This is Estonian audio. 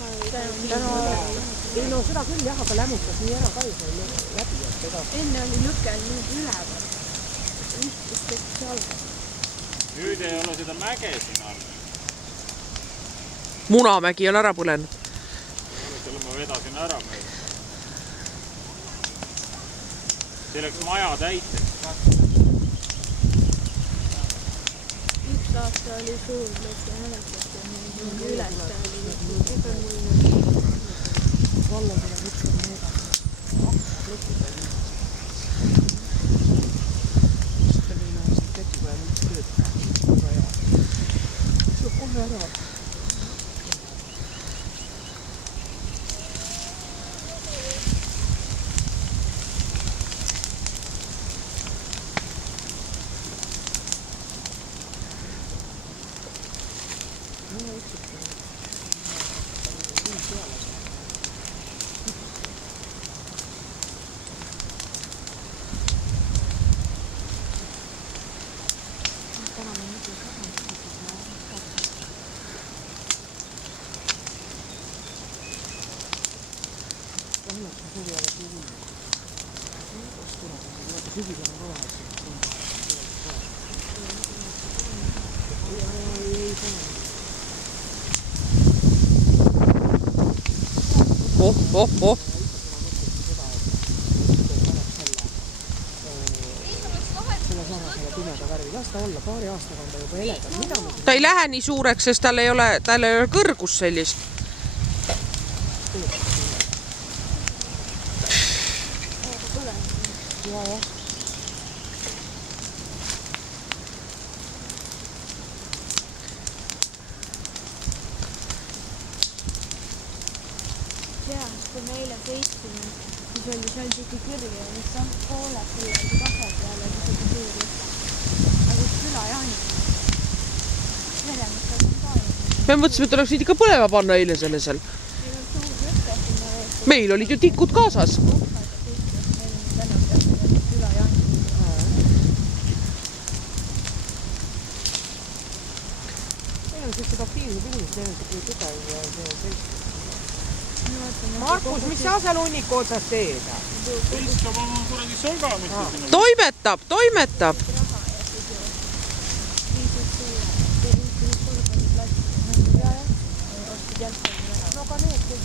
Ei no seda küll jah, aga lämmutas nii ära ka ju läbi, et ega... Enne oli lükel nüüd üleval. Ühtes tekkis jalga. Nüüd ei ole seda mäge siin all. Munamägi on ära põlenud. Selle ma vedasin ära meil. See läks maja täiteks. Üks aasta oli suur lõpp ja mäletab ja üles oli. Vallas oli üks on meega. Lõpud oli. Seda meile aasta teki peal üks tööd. Väga hea. See on kohe ära. Oh. Ta ei lähe nii suureks, sest tal ei ole kõrgus sellist. Kui meile seitsime, siis oli seal siuke kirja, mis on poole kuulegi kase peale ja siuke suur lõpp. Aga küla jaanik. Veremus on ka. Me mõtlesime, et oleks ikka põlema panna eile selle seal. Meil on suur lõppe sinna vees. Meil olid ju tikud kaasas. Meil on täna peale küla jaanik. Meil on sellised aktiivsed inimesed, kui tugev ja see Markus, mis sa seal hunniku otsas teed? Viskab oma kuradi solgamist sinna. Toimetab. No aga need, kes